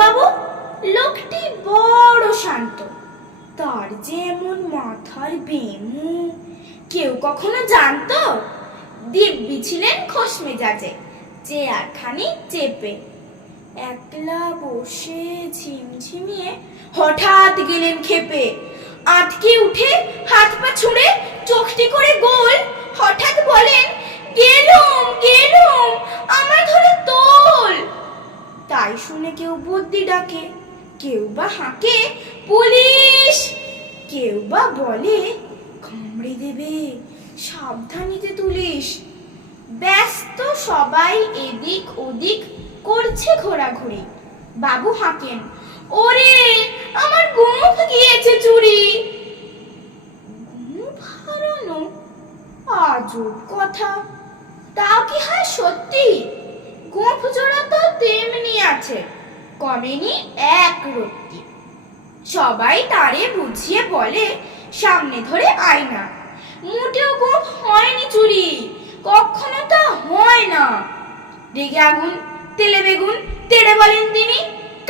বাবু লোকটি বড় শান্ত। তার যে এমন মাথার বেমু। কেউ কখনো জানতো? দিব্যি ছিলেন খোশ মেজাজে, চেয়ারখানি চেপে। একলা বসে ঝিমঝিমিয়ে হঠাৎ গেলেন খেপে আটকে উঠে হাত পা ছুঁড়ে চোখটি তাই শুনে কেউ বুদ্ধি ডাকে, কেউ বা হাঁকে, পুলিশ! কেউ বা বলে, কামড়ে দেবে, সাবধানিতে তুলিস। ব্যস্ত সবাই এদিক ওদিক করছে ঘোরাঘুরি। বাবু হাঁকেন, ওরে, আমার গোঁফ গিয়েছে চুরি। গোঁফ হারানো আজব কথা। তাও কি হয় সত্যি? তেমনি আছে। কমেনি এক রত্তি। সবাই তারে বুঝিয়ে বলে, সামনে ধরে আয়না মোটেও গোঁফ হয়নি চুরি, কখনো তা হয় না। রেগে আগুন, তেলে বেগুন, তেড়ে বলেন তিনি,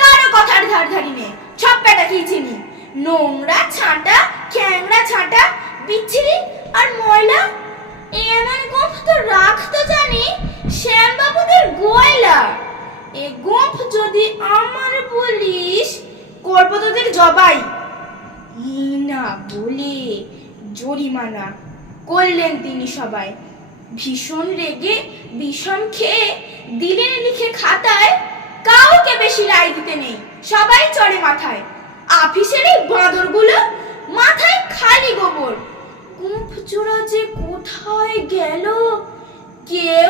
কারও কথার ধার ধারি নে সব পেটা চিনি। নোংরা ছাঁটা, খ্যাংরা ছাঁটা, বিচ্ছিরি আর ময়লা এমন গোঁফ তো রাখতে জানি, শ্যামবাবুদের গয়লা। এ গোঁফ যদি আমার বলিস, করব তোদের জবাই। না বলে জরিমানা করলেন তিনি সবাই। ভীষণ রেগে বিষম খেয়ে, দিলেন লিখে খাতায়, কাউকে বেশি রায় দিতে নেই, সবাই চড়ে মাথায়। আফিসের এই বাঁদরগুলো মাথায় খালি গোবর। কুঁপ চূড়া যে কোথায় গেল, কেউ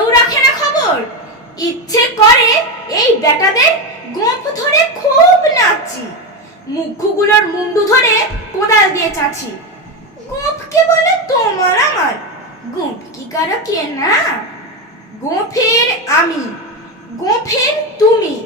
মুখগুলোর মুন্ডু ধরে কোদাল দিয়ে চাচি গোপকে বলে তোমার আমার? গোপ কি কারও কে না গোঁফের আমি, গোঁফের তুমি।